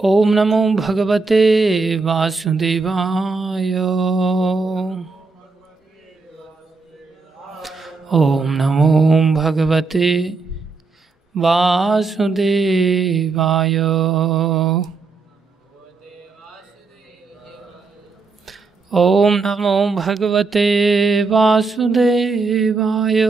ओम नमो भगवते वासुदेवाय। ओम नमो भगवते वासुदेवाय। ओम नमो भगवते वासुदेवाय।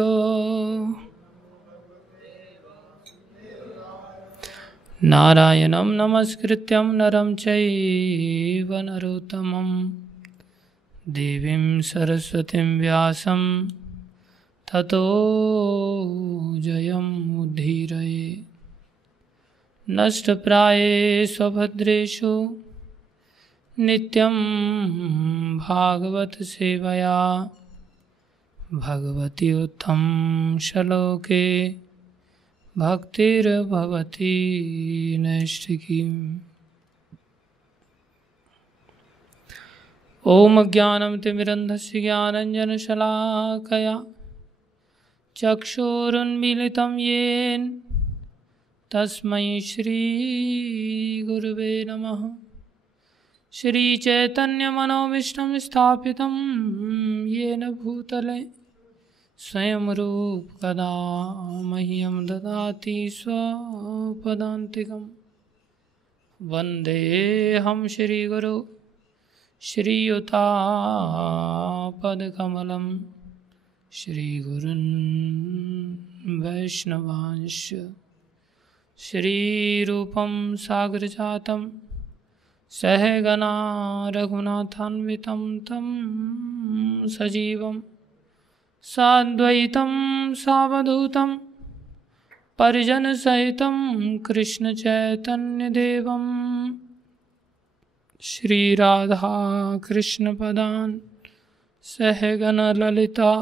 नारायणं नमस्कृत्यं नरं चैव नरोत्तमं देवीं सरस्वतीं व्यासं ततो जयमुद्धीरये। नष्टप्रायेषु भद्रेषु नित्यं भागवत सेवया भगवती उत्तम श्लोके भक्तिर्भवति नैष्ठिकीम्। ॐ ज्ञानं तिमिरन्धस्य ज्ञानञ्जनशलाकया चक्षुरुन्मीलितं येन तस्मै श्रीगुरुवे नमः। श्रीचैतन्यमनोभीष्टं स्थापितं येन भूतले स्वयं रूप कदा मह्यं ददाति स्वपदान्तिकं। वन्देऽहं श्रीगुरो श्रीयुतापदकमलं श्रीगुरुन् वैष्णवांश्च। श्रीरूपं सागरजातं सहगना रघुनाथान्वितं तं सजीवं साद्वैतं सावधूतं परिजनसहितं कृष्णचैतन्यदेवं श्रीराधाकृष्णपदान् सहगणललिता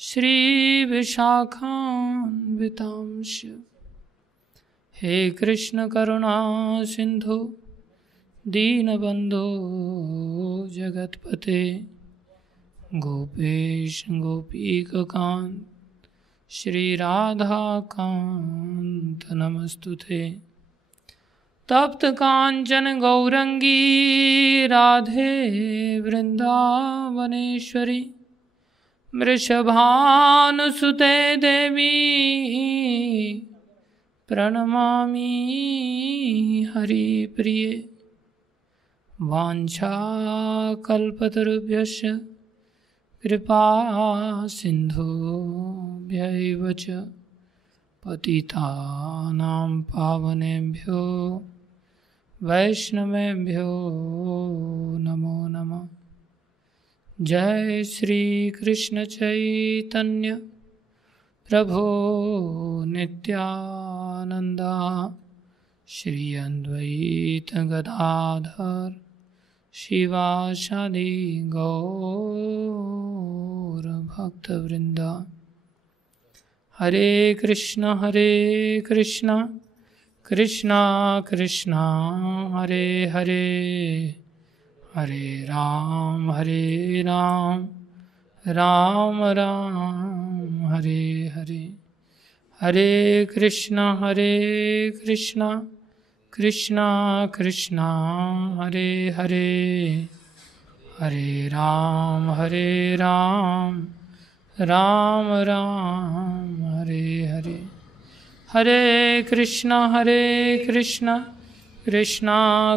श्रीविशाखान्वितांश्च। हे कृष्ण करुणा सिन्धु दीनबन्धो जगत्पते गोपेश गोपीकांत श्रीराधाकांत नमस्तुते। तप्त कांचन गौरंगी राधे वृंदावनेश्वरी वृषभानुसुते देवी प्रणमामि हरिप्रिये। वाञ्छाकल्पतरुभ्यश्च कृपा सिन्धुभ्यैव च पतितानां पावनेभ्यो वैष्णवेभ्यो नमो नमः। जय श्री कृष्ण चैतन्य प्रभो नित्यानंद श्री अद्वैत गदाधर शिवासादि गौर भक्तवृंद। हरे कृष्ण कृष्ण कृष्ण हरे हरे, हरे राम राम राम हरे हरे। हरे कृष्ण कृष्ण कृष्ण हरे हरे, हरे राम राम राम हरे हरे। हरे कृष्ण कृष्ण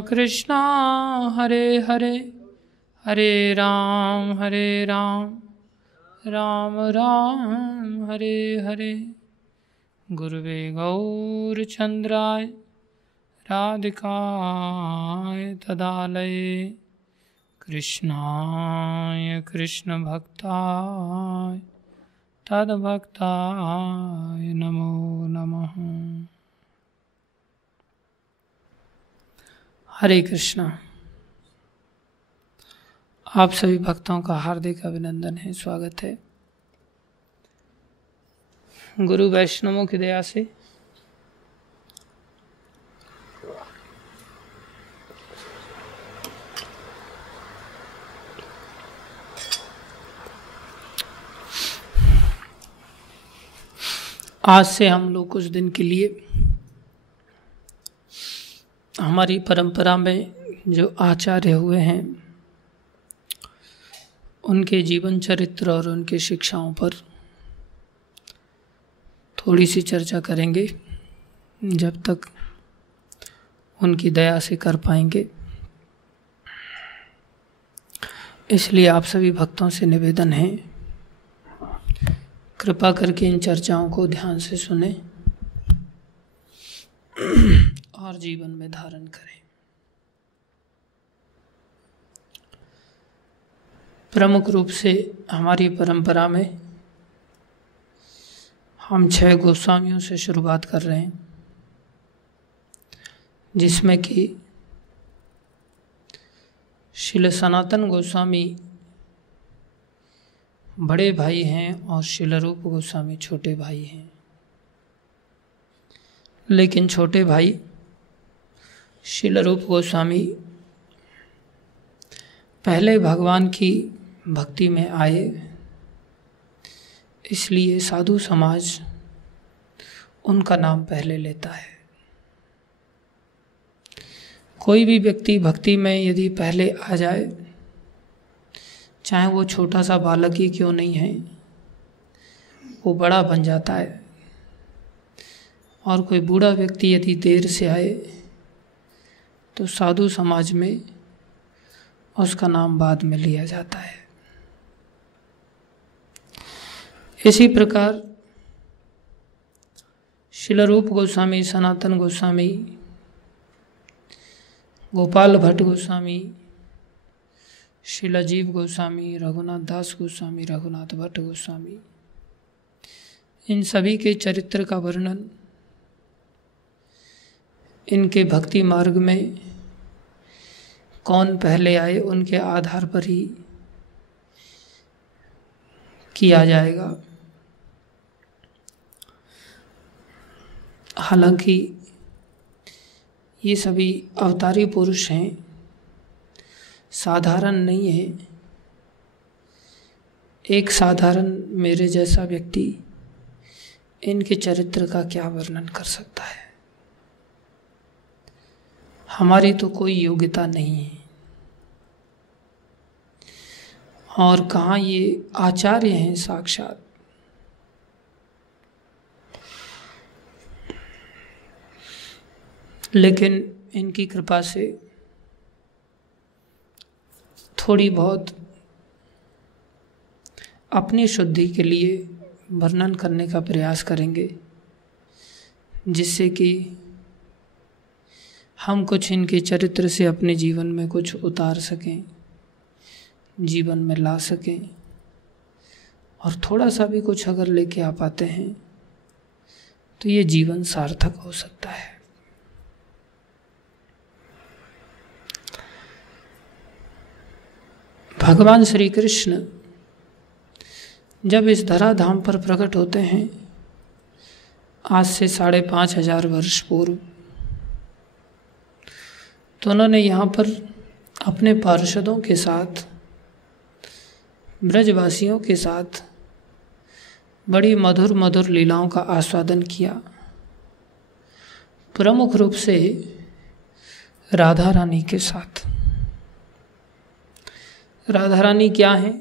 कृष्ण हरे हरे, हरे राम राम राम हरे हरे। गुरुवे गौरचंद्राय राधिकाय तदालये कृष्णाय कृष्ण भक्ताय तद्भक्ताय नमो नमः। हरे कृष्णा। आप सभी भक्तों का हार्दिक अभिनंदन है, स्वागत है। गुरु वैष्णवों की दया से आज से हम लोग कुछ दिन के लिए हमारी परंपरा में जो आचार्य हुए हैं उनके जीवन चरित्र और उनकी शिक्षाओं पर थोड़ी सी चर्चा करेंगे, जब तक उनकी दया से कर पाएंगे। इसलिए आप सभी भक्तों से निवेदन है, कृपा करके इन चर्चाओं को ध्यान से सुने और जीवन में धारण करें। प्रमुख रूप से हमारी परंपरा में हम 6 गोस्वामियों से शुरुआत कर रहे हैं, जिसमें कि श्रील सनातन गोस्वामी बड़े भाई हैं और श्रील रूप गोस्वामी छोटे भाई हैं। लेकिन छोटे भाई श्रील रूप गोस्वामी पहले भगवान की भक्ति में आए, इसलिए साधु समाज उनका नाम पहले लेता है। कोई भी व्यक्ति भक्ति में यदि पहले आ जाए, चाहे वो छोटा सा बालक ही क्यों नहीं है, वो बड़ा बन जाता है। और कोई बूढ़ा व्यक्ति यदि देर से आए तो साधु समाज में उसका नाम बाद में लिया जाता है। इसी प्रकार श्रील रूप गोस्वामी, सनातन गोस्वामी, गोपाल भट्ट गोस्वामी, श्रील जीव गोस्वामी, रघुनाथ दास गोस्वामी, रघुनाथ भट्ट गोस्वामी, इन सभी के चरित्र का वर्णन इनके भक्ति मार्ग में कौन पहले आए उनके आधार पर ही किया जाएगा। हालांकि ये सभी अवतारी पुरुष हैं, साधारण नहीं है। एक साधारण मेरे जैसा व्यक्ति इनके चरित्र का क्या वर्णन कर सकता है। हमारी तो कोई योग्यता नहीं है, और कहाँ ये आचार्य हैं साक्षात। लेकिन इनकी कृपा से थोड़ी बहुत अपनी शुद्धि के लिए वर्णन करने का प्रयास करेंगे, जिससे कि हम कुछ इनके चरित्र से अपने जीवन में कुछ उतार सकें, जीवन में ला सकें। और थोड़ा सा भी कुछ अगर लेके आ पाते हैं तो ये जीवन सार्थक हो सकता है। भगवान श्री कृष्ण जब इस धराधाम पर प्रकट होते हैं, आज से 5,500 वर्ष पूर्व, तो उन्होंने यहाँ पर अपने पार्षदों के साथ, ब्रजवासियों के साथ बड़ी मधुर मधुर लीलाओं का आस्वादन किया। प्रमुख रूप से राधा रानी के साथ। राधा रानी क्या है?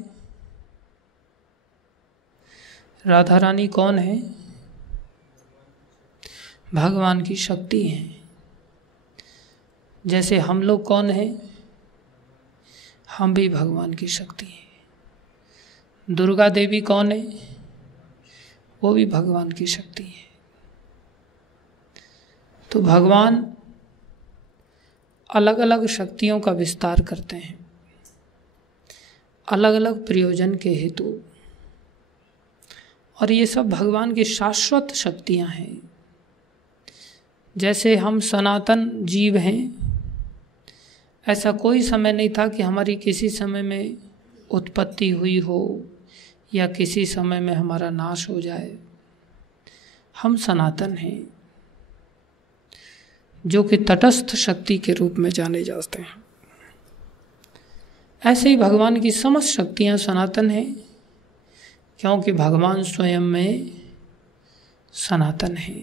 राधा रानी कौन है? भगवान की शक्ति है। जैसे हम लोग कौन हैं? हम भी भगवान की शक्ति हैं। दुर्गा देवी कौन है? वो भी भगवान की शक्ति है। तो भगवान अलग अलग शक्तियों का विस्तार करते हैं, अलग अलग प्रयोजन के हेतु, और ये सब भगवान की शाश्वत शक्तियां हैं। जैसे हम सनातन जीव हैं, ऐसा कोई समय नहीं था कि हमारी किसी समय में उत्पत्ति हुई हो या किसी समय में हमारा नाश हो जाए। हम सनातन हैं, जो कि तटस्थ शक्ति के रूप में जाने जाते हैं। ऐसे ही भगवान की समस्त शक्तियां सनातन हैं, क्योंकि भगवान स्वयं में सनातन है।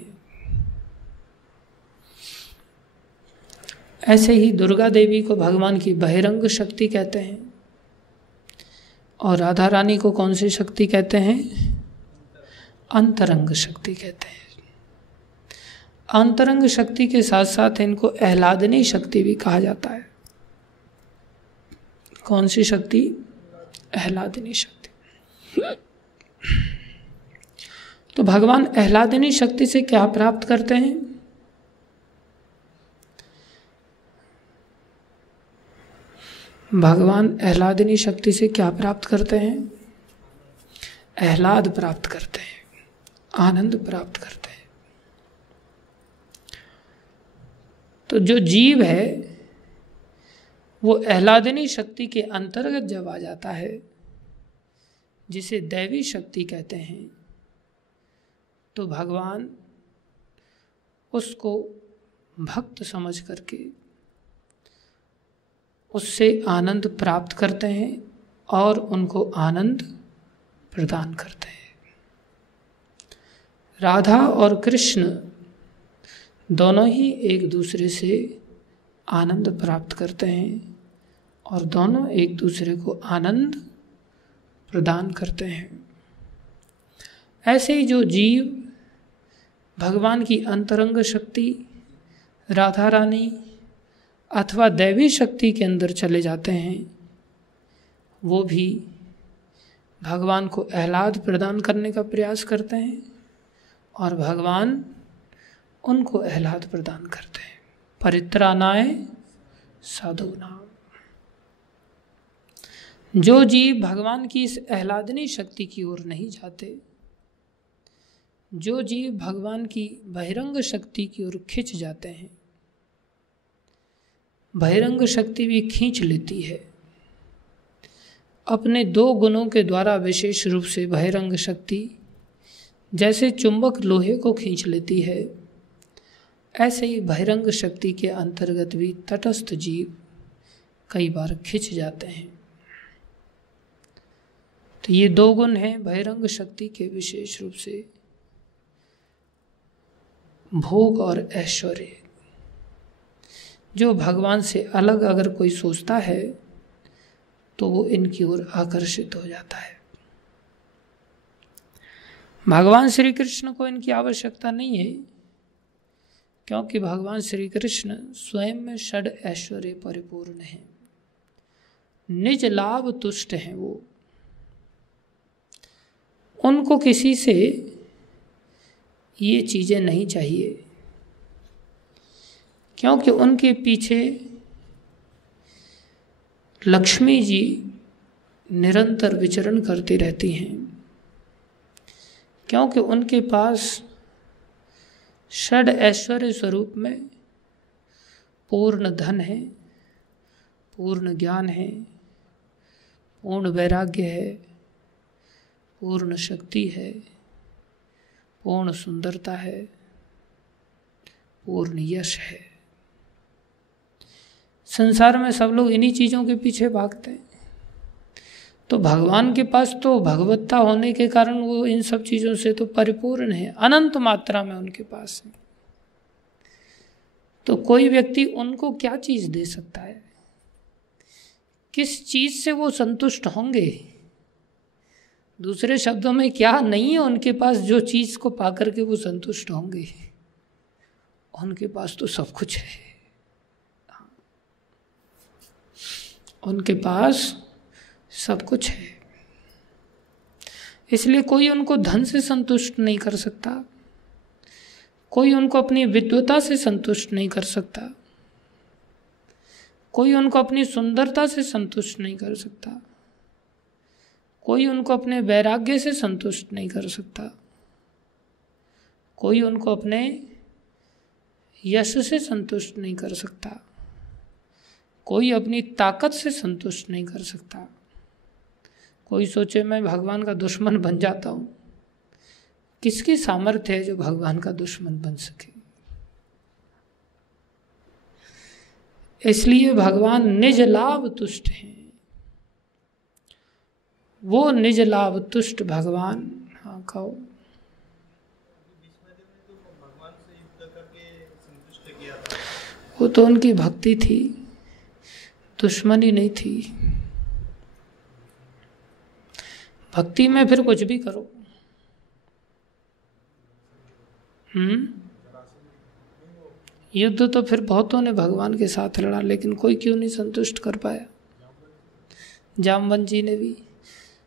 ऐसे ही दुर्गा देवी को भगवान की बहिरंग शक्ति कहते हैं, और राधा रानी को कौन सी शक्ति कहते हैं? अंतरंग शक्ति कहते हैं। अंतरंग शक्ति के साथ साथ इनको आह्लादनी शक्ति भी कहा जाता है। कौन सी शक्ति? आह्लादनी शक्ति। तो भगवान आह्लादनी शक्ति से क्या प्राप्त करते हैं? भगवान आह्लादनी शक्ति से क्या प्राप्त करते हैं? आह्लाद प्राप्त करते हैं, आनंद प्राप्त करते हैं। तो जो जीव है वो आह्लादनी शक्ति के अंतर्गत जब आ जाता है, जिसे दैवी शक्ति कहते हैं, तो भगवान उसको भक्त समझ करके उससे आनंद प्राप्त करते हैं और उनको आनंद प्रदान करते हैं। राधा और कृष्ण दोनों ही एक दूसरे से आनंद प्राप्त करते हैं और दोनों एक दूसरे को आनंद प्रदान करते हैं। ऐसे ही जो जीव भगवान की अंतरंग शक्ति राधा रानी अथवा दैवी शक्ति के अंदर चले जाते हैं, वो भी भगवान को आह्लाद प्रदान करने का प्रयास करते हैं और भगवान उनको आह्लाद प्रदान करते हैं। परित्राणाय साधूनां। जो जीव भगवान की इस आह्लादनी शक्ति की ओर नहीं जाते, जो जीव भगवान की बहिरंग शक्ति की ओर खिंच जाते हैं, बहिरंग शक्ति भी खींच लेती है अपने दो गुणों के द्वारा। विशेष रूप से बहिरंग शक्ति जैसे चुंबक लोहे को खींच लेती है, ऐसे ही बहिरंग शक्ति के अंतर्गत भी तटस्थ जीव कई बार खिंच जाते हैं। तो ये दो गुण हैं बहिरंग शक्ति के, विशेष रूप से भोग और ऐश्वर्य। जो भगवान से अलग अगर कोई सोचता है तो वो इनकी ओर आकर्षित हो जाता है। भगवान श्री कृष्ण को इनकी आवश्यकता नहीं है, क्योंकि भगवान श्री कृष्ण स्वयं में षड ऐश्वर्य परिपूर्ण हैं, निज लाभ तुष्ट हैं। वो उनको किसी से ये चीज़ें नहीं चाहिए, क्योंकि उनके पीछे लक्ष्मी जी निरंतर विचरण करती रहती हैं, क्योंकि उनके पास षड ऐश्वर्य स्वरूप में पूर्ण धन है, पूर्ण ज्ञान है, पूर्ण वैराग्य है, पूर्ण शक्ति है, पूर्ण सुंदरता है, पूर्ण यश है। संसार में सब लोग इन्हीं चीज़ों के पीछे भागते हैं। तो भगवान के पास तो भगवत्ता होने के कारण वो इन सब चीज़ों से तो परिपूर्ण है, अनंत मात्रा में उनके पास है। तो कोई व्यक्ति उनको क्या चीज़ दे सकता है? किस चीज़ से वो संतुष्ट होंगे? दूसरे शब्दों में क्या नहीं है उनके पास जो चीज़ को पाकर के वो संतुष्ट होंगे? उनके पास तो सब कुछ है। उनके पास सब कुछ है, इसलिए कोई उनको धन से संतुष्ट नहीं कर सकता, कोई उनको अपनी विद्वता से संतुष्ट नहीं कर सकता, कोई उनको अपनी सुंदरता से संतुष्ट नहीं कर सकता, कोई उनको अपने वैराग्य से संतुष्ट नहीं कर सकता, कोई उनको अपने यश से संतुष्ट नहीं कर सकता, कोई अपनी ताकत से संतुष्ट नहीं कर सकता। कोई सोचे मैं भगवान का दुश्मन बन जाता हूँ, किसकी सामर्थ्य है जो भगवान का दुश्मन बन सके? इसलिए भगवान निज लाभ तुष्ट हैं। वो निज लाभ तुष्ट भगवान। हाँ कहो। वो तो उनकी भक्ति थी, दुश्मनी नहीं थी। भक्ति में फिर कुछ भी करो। युद्ध तो फिर बहुतों ने भगवान के साथ लड़ा, लेकिन कोई क्यों नहीं संतुष्ट कर पाया। जामवंत जी ने भी।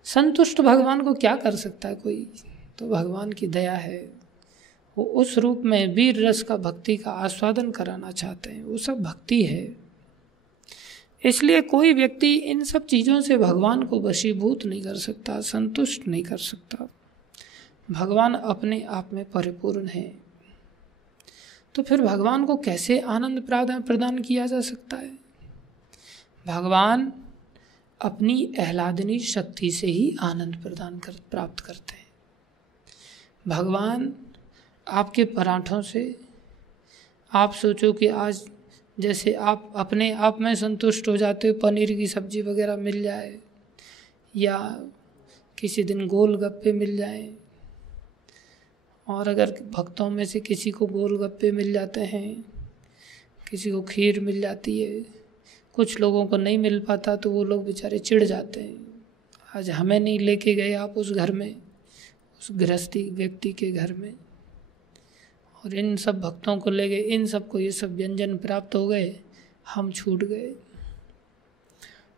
संतुष्ट भगवान को क्या कर सकता है कोई, तो भगवान की दया है। वो उस रूप में वीर रस का, भक्ति का आस्वादन कराना चाहते हैं, वो सब भक्ति है। इसलिए कोई व्यक्ति इन सब चीज़ों से भगवान को वशीभूत नहीं कर सकता, संतुष्ट नहीं कर सकता। भगवान अपने आप में परिपूर्ण है। तो फिर भगवान को कैसे आनंद प्रदान किया जा सकता है? भगवान अपनी आह्लादनी शक्ति से ही आनंद प्राप्त करते हैं। भगवान आपके पराठों से, आप सोचो कि आज जैसे आप अपने आप में संतुष्ट हो जाते हो, पनीर की सब्जी वगैरह मिल जाए, या किसी दिन गोलगप्पे मिल जाए, और अगर भक्तों में से किसी को गोलगप्पे मिल जाते हैं, किसी को खीर मिल जाती है, कुछ लोगों को नहीं मिल पाता, तो वो लोग बेचारे चिढ़ जाते हैं, आज हमें नहीं लेके गए आप उस घर में, उस गृहस्थी व्यक्ति के घर में, और इन सब भक्तों को ले गए, इन सबको ये सब व्यंजन प्राप्त हो गए, हम छूट गए।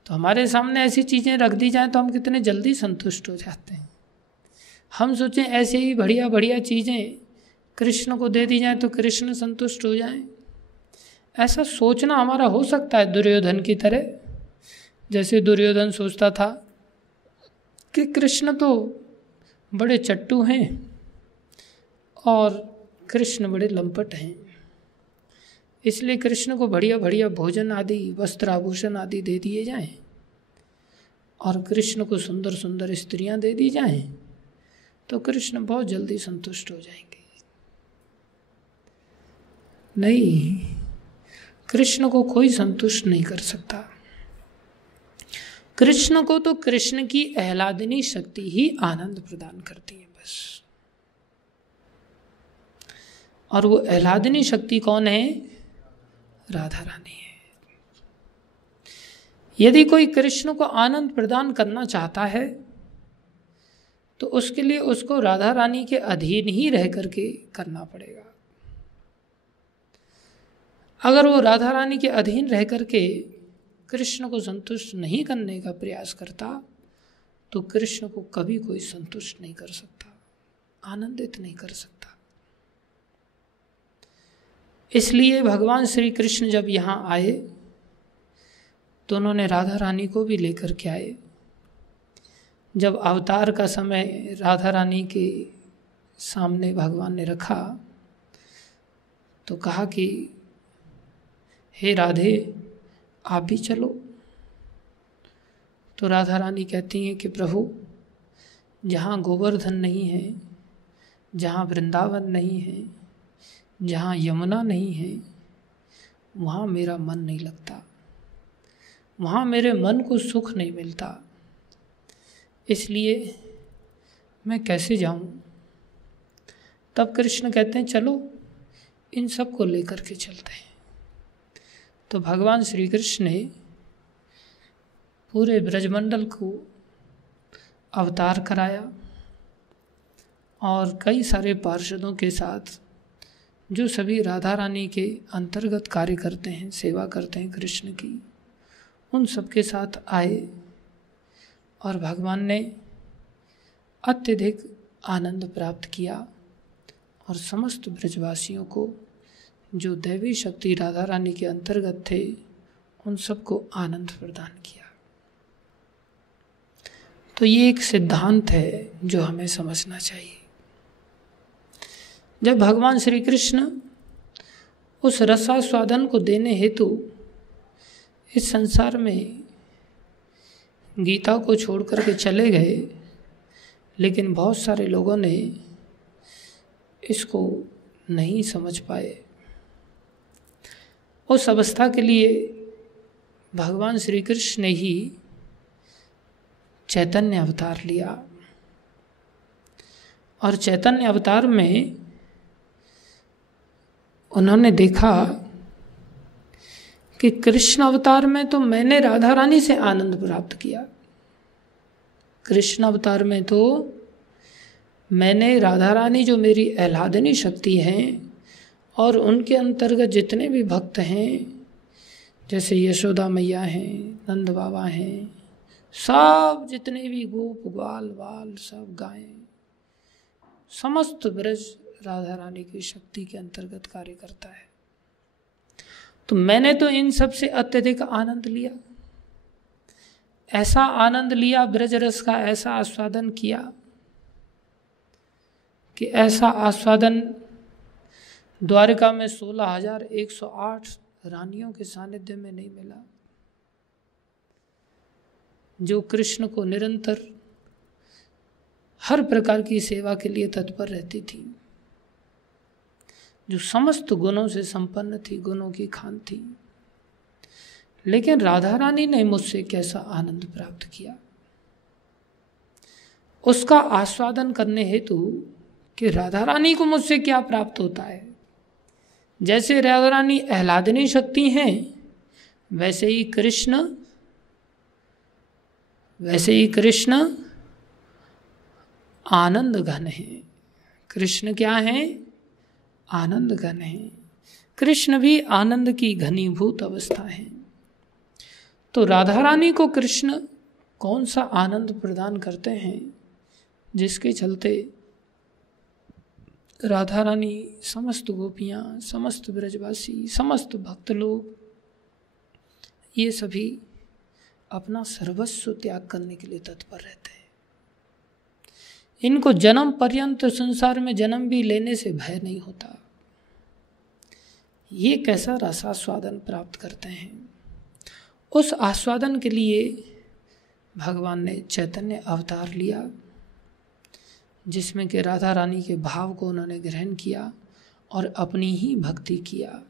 तो हमारे सामने ऐसी चीज़ें रख दी जाएं तो हम कितने जल्दी संतुष्ट हो जाते हैं। हम सोचें ऐसे ही बढ़िया बढ़िया चीज़ें कृष्ण को दे दी जाएं तो कृष्ण संतुष्ट हो जाएं। ऐसा सोचना हमारा हो सकता है दुर्योधन की तरह। जैसे दुर्योधन सोचता था कि कृष्ण तो बड़े चट्टू हैं और कृष्ण बड़े लंपट हैं, इसलिए कृष्ण को बढ़िया बढ़िया भोजन आदि, वस्त्र आभूषण आदि दे दिए जाएं और कृष्ण को सुंदर सुंदर स्त्रियां दे दी जाएं, तो कृष्ण बहुत जल्दी संतुष्ट हो जाएंगे। नहीं, कृष्ण को कोई संतुष्ट नहीं कर सकता। कृष्ण को तो कृष्ण की आह्लादनी शक्ति ही आनंद प्रदान करती है बस। और वो आह्लादनी शक्ति कौन है? राधा रानी है। यदि कोई कृष्ण को आनंद प्रदान करना चाहता है तो उसके लिए उसको राधा रानी के अधीन ही रह करके करना पड़ेगा। अगर वो राधा रानी के अधीन रह करके कृष्ण को संतुष्ट नहीं करने का प्रयास करता तो कृष्ण को कभी कोई संतुष्ट नहीं कर सकता, आनंदित नहीं कर सकता। इसलिए भगवान श्री कृष्ण जब यहाँ आए तो उन्होंने राधा रानी को भी लेकर के आए। जब अवतार का समय राधा रानी के सामने भगवान ने रखा तो कहा कि हे राधे, आप भी चलो। तो राधा रानी कहती हैं कि प्रभु, जहाँ गोवर्धन नहीं है, जहाँ वृंदावन नहीं है, जहाँ यमुना नहीं है, वहाँ मेरा मन नहीं लगता, वहाँ मेरे मन को सुख नहीं मिलता, इसलिए मैं कैसे जाऊँ। तब कृष्ण कहते हैं चलो इन सब को लेकर के चलते हैं। तो भगवान श्री कृष्ण ने पूरे ब्रजमंडल को अवतार कराया और कई सारे पार्षदों के साथ, जो सभी राधा रानी के अंतर्गत कार्य करते हैं, सेवा करते हैं कृष्ण की, उन सब के साथ आए और भगवान ने अत्यधिक आनंद प्राप्त किया और समस्त ब्रजवासियों को, जो दैवी शक्ति राधा रानी के अंतर्गत थे, उन सबको आनंद प्रदान किया। तो ये एक सिद्धांत है जो हमें समझना चाहिए। जब भगवान श्री कृष्ण उस रसास्वादन को देने हेतु इस संसार में गीता को छोड़ करके चले गए, लेकिन बहुत सारे लोगों ने इसको नहीं समझ पाए। उस अवस्था के लिए भगवान श्री कृष्ण ने ही चैतन्य अवतार लिया और चैतन्य अवतार में उन्होंने देखा कि कृष्ण अवतार में तो मैंने राधा रानी से आनंद प्राप्त किया। कृष्ण अवतार में तो मैंने राधा रानी जो मेरी आह्लादनी शक्ति हैं और उनके अंतर्गत जितने भी भक्त हैं, जैसे यशोदा मैया हैं, नंद बाबा हैं, सब जितने भी गोप ग्वाल बाल सब गायें, समस्त ब्रज राधा रानी की शक्ति के अंतर्गत कार्य करता है। तो मैंने तो इन सब से अत्यधिक आनंद लिया, ऐसा आनंद लिया, ब्रज रस का ऐसा आस्वादन किया कि ऐसा आस्वादन द्वारिका में 16,108 रानियों के सानिध्य में नहीं मिला, जो कृष्ण को निरंतर हर प्रकार की सेवा के लिए तत्पर रहती थी, जो समस्त गुणों से संपन्न थी, गुणों की खान थी। लेकिन राधा रानी ने मुझसे कैसा आनंद प्राप्त किया, उसका आस्वादन करने हेतु कि राधा रानी को मुझसे क्या प्राप्त होता है। जैसे राधा रानी आह्लादनी शक्ति हैं, वैसे ही कृष्ण आनंद घन है। कृष्ण क्या है? आनंद घन है। कृष्ण भी आनंद की घनीभूत अवस्था है। तो राधा रानी को कृष्ण कौन सा आनंद प्रदान करते हैं, जिसके चलते राधा रानी, समस्त गोपियाँ, समस्त ब्रजवासी, समस्त भक्त लोग, ये सभी अपना सर्वस्व त्याग करने के लिए तत्पर रहते हैं। इनको जन्म पर्यंत संसार में जन्म भी लेने से भय नहीं होता। ये कैसा रसास्वादन प्राप्त करते हैं। उस आस्वादन के लिए भगवान ने चैतन्य अवतार लिया, जिसमें कि राधा रानी के भाव को उन्होंने ग्रहण किया और अपनी ही भक्ति किया।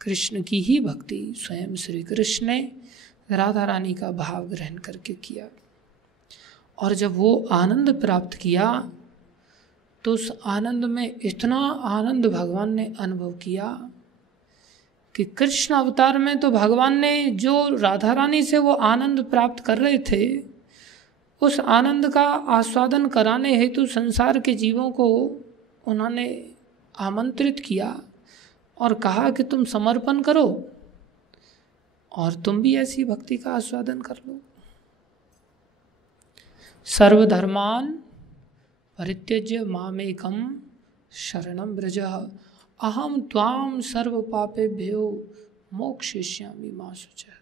कृष्ण की ही भक्ति स्वयं श्री कृष्ण ने राधा रानी का भाव ग्रहण करके किया। और जब वो आनंद प्राप्त किया तो उस आनंद में इतना आनंद भगवान ने अनुभव किया कि कृष्ण अवतार में तो भगवान ने जो राधा रानी से वो आनंद प्राप्त कर रहे थे, उस आनंद का आस्वादन कराने हेतु संसार के जीवों को उन्होंने आमंत्रित किया और कहा कि तुम समर्पण करो और तुम भी ऐसी भक्ति का आस्वादन कर लो। सर्वधर्मान परित्यज्य मामेकम शरणं व्रज अहम त्वाम सर्व पापेभ्यो मोक्षयिष्यामि मा शुचः।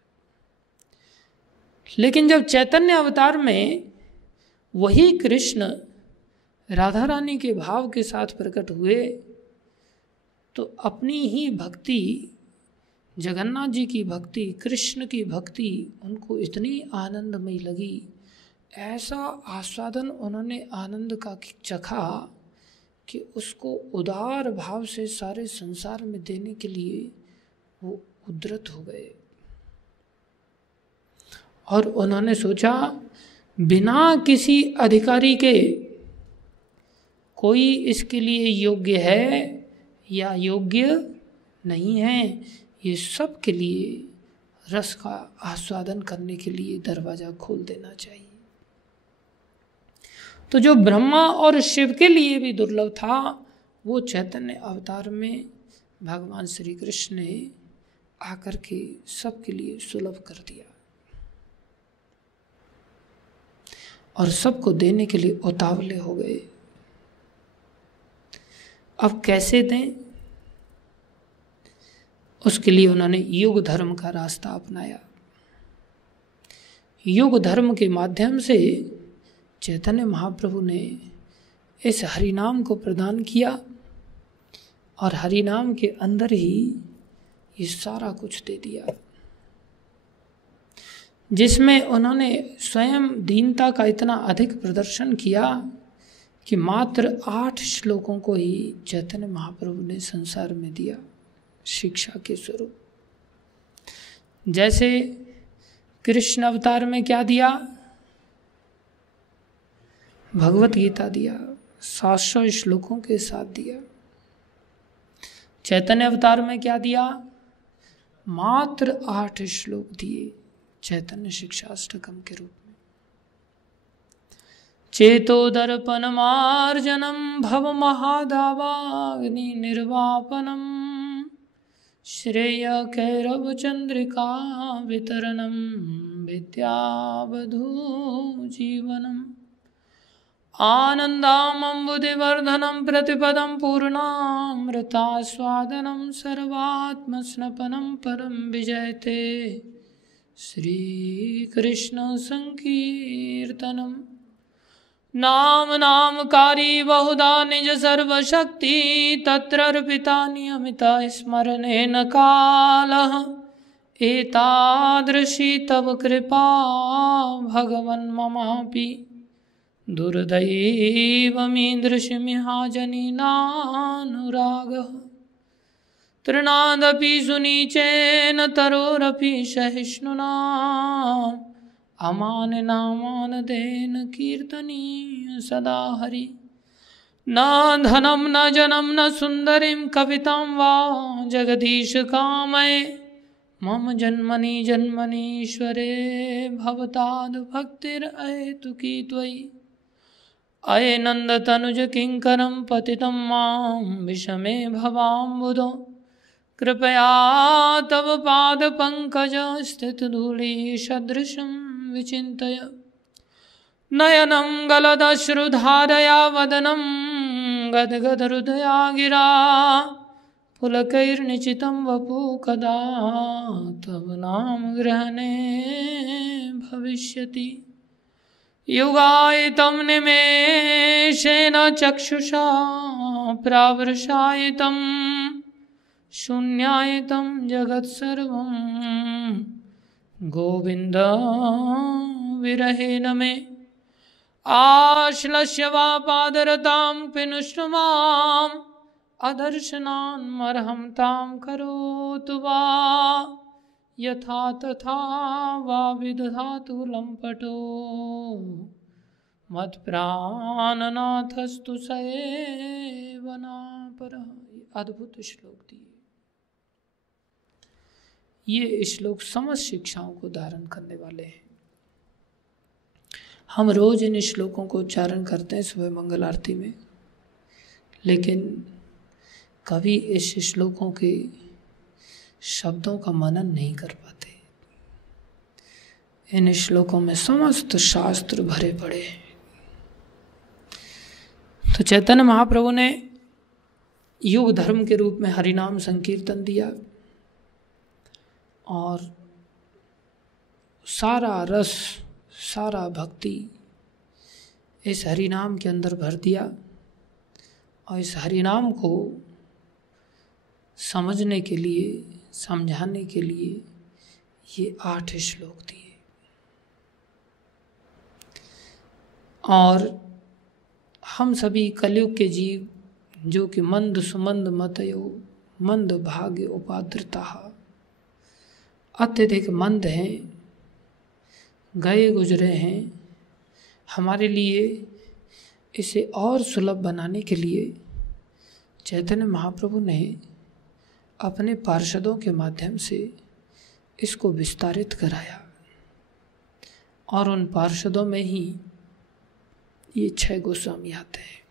लेकिन जब चैतन्य अवतार में वही कृष्ण राधा रानी के भाव के साथ प्रकट हुए, तो अपनी ही भक्ति, जगन्नाथ जी की भक्ति, कृष्ण की भक्ति उनको इतनी आनंदमयी लगी, ऐसा आस्वादन उन्होंने आनंद का चखा कि उसको उदार भाव से सारे संसार में देने के लिए वो उद्यत हो गए। और उन्होंने सोचा बिना किसी अधिकारी के कोई इसके लिए योग्य है या योग्य नहीं है, ये सब के लिए रस का आस्वादन करने के लिए दरवाज़ा खोल देना चाहिए। तो जो ब्रह्मा और शिव के लिए भी दुर्लभ था, वो चैतन्य अवतार में भगवान श्री कृष्ण ने आकर के सबके लिए सुलभ कर दिया और सबको देने के लिए उतावले हो गए। अब कैसे दें, उसके लिए उन्होंने युग धर्म का रास्ता अपनाया। युग धर्म के माध्यम से चैतन्य महाप्रभु ने इस हरिनाम को प्रदान किया और हरिनाम के अंदर ही ये सारा कुछ दे दिया, जिसमें उन्होंने स्वयं दीनता का इतना अधिक प्रदर्शन किया कि मात्र 8 श्लोकों को ही चैतन्य महाप्रभु ने संसार में दिया शिक्षा के स्वरूप। जैसे कृष्ण अवतार में क्या दिया? भगवत गीता दिया, 700 श्लोकों के साथ दिया। चैतन्य अवतार में क्या दिया? मात्र 8 श्लोक दिए चैतन्य शिक्षाष्टकम के रूप में। चेतोदर्पण मार्जनम भव महादावाग्नि निर्वापनम श्रेय कैरव चंद्रिका वितरणम विद्यावधू जीवनम आनंदामंबुधिवर्धनम प्रतिपदम पूर्णामृतास्वादनम सर्वात्मस्नपनम परम विजयते श्री कृष्ण संकीर्तनम। नाम नामकारी बहुधा निज सर्वशक्ति तत्रर्पिता नियमिता स्मरणेन कालः एतादृशी तव कृपा भगवन् ममापि दुर्दैवमीदृशमिहाजनिनानुरागः तृणादपि सुनीचेन तरोरपि सहिष्णुना अमाननामानदेन कीर्तनीय सदा हरि। न धनं न जनं न सुन्दरीं कवितां वा जगदीश कामये मम जन्मनि जन्मनीश्वरे भवताद् भक्तिरहेतुकी त्वयि। अये नन्दतनुज किङ्करं पतितं मां विषमे भवाम्बुधो कृपया तव पादपङ्कज स्थितधूलिसदृशं विचिन्तय नयनं गलदश्रुधारया वदनं गद्गदहृदया गिरा पुलकैर्निचितं वपु कदा तव नाम ग्रहणे भविष्यति। युगायितं निमेषेण चक्षुषा प्रावृषायितं शून्यायितं जगत्सर्वं गोविन्द विरहेण मे आश्लस्य वा पादरतां पिनुष्टमाम् अदर्शनान्मर्हं तां करोतु वा यथा तथा वा विदधातु लम्पटो मत्प्राणनाथस्तु सेवनापरः। अद्भुत श्लोक दिए। ये श्लोक समस्त शिक्षाओं को धारण करने वाले हैं। हम रोज इन श्लोकों को उच्चारण करते हैं सुबह मंगल आरती में, लेकिन कभी इस श्लोकों के शब्दों का मनन नहीं कर पाते। इन श्लोकों में समस्त शास्त्र भरे पड़े हैं। तो चैतन्य महाप्रभु ने युग धर्म के रूप में हरिनाम संकीर्तन दिया और सारा रस सारा भक्ति इस हरिनाम के अंदर भर दिया और इस हरिनाम को समझने के लिए समझाने के लिए ये 8 श्लोक दिए। और हम सभी कलयुग के जीव जो कि मंद सुमंद मतयो मंद भाग्य उपाद्रता अत्यधिक मंद हैं, गए गुजरे हैं, हमारे लिए इसे और सुलभ बनाने के लिए चैतन्य महाप्रभु ने अपने पार्षदों के माध्यम से इसको विस्तारित कराया। और उन पार्षदों में ही ये 6 गोस्वामी आते हैं।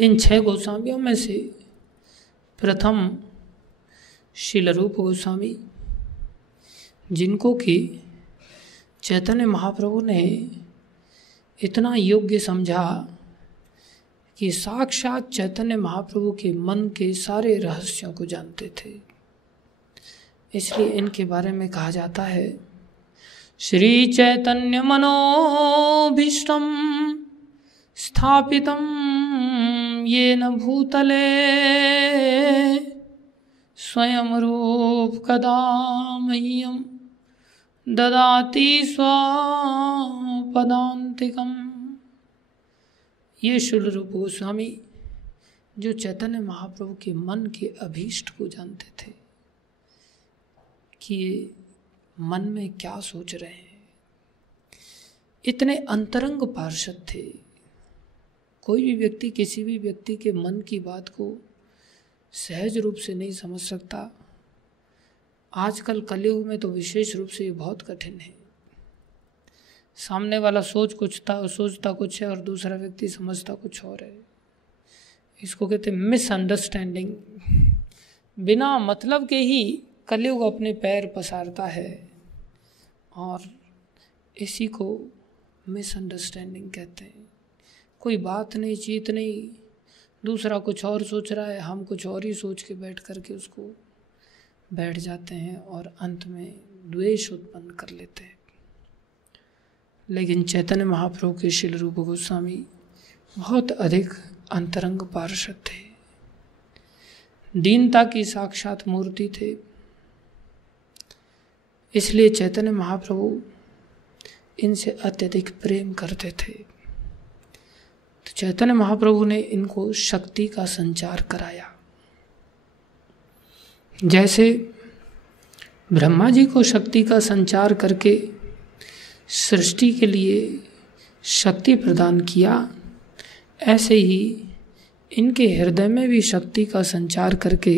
इन 6 गोस्वामियों में से प्रथम श्रील रूप गोस्वामी, जिनको कि चैतन्य महाप्रभु ने इतना योग्य समझा कि साक्षात चैतन्य महाप्रभु के मन के सारे रहस्यों को जानते थे। इसलिए इनके बारे में कहा जाता है, श्री चैतन्य मनोभीष्टम स्थापितम येन भूतले स्वयं रूप कदा मह्यम ददाति स्वपदान्तिकम्। ये शुल रूप गोस्वामी जो चैतन्य महाप्रभु के मन के अभीष्ट को जानते थे कि ये मन में क्या सोच रहे हैं, इतने अंतरंग पार्षद थे। कोई भी व्यक्ति किसी भी व्यक्ति के मन की बात को सहज रूप से नहीं समझ सकता। आजकल कलयुग में तो विशेष रूप से ये बहुत कठिन है। सामने वाला सोचता कुछ है और दूसरा व्यक्ति समझता कुछ और है। इसको कहते हैं मिसअंडरस्टैंडिंग। बिना मतलब के ही कलयुग अपने पैर पसारता है और इसी को मिसअंडरस्टैंडिंग कहते हैं। कोई बात नहीं, चीत नहीं, दूसरा कुछ और सोच रहा है, हम कुछ और ही सोच के बैठ करके उसको बैठ जाते हैं और अंत में द्वेष उत्पन्न कर लेते हैं। लेकिन चैतन्य महाप्रभु के श्रील रूप गोस्वामी बहुत अधिक अंतरंग पार्षद थे, दीनता की साक्षात मूर्ति थे। इसलिए चैतन्य महाप्रभु इनसे अत्यधिक प्रेम करते थे। तो चैतन्य महाप्रभु ने इनको शक्ति का संचार कराया। जैसे ब्रह्मा जी को शक्ति का संचार करके सृष्टि के लिए शक्ति प्रदान किया, ऐसे ही इनके हृदय में भी शक्ति का संचार करके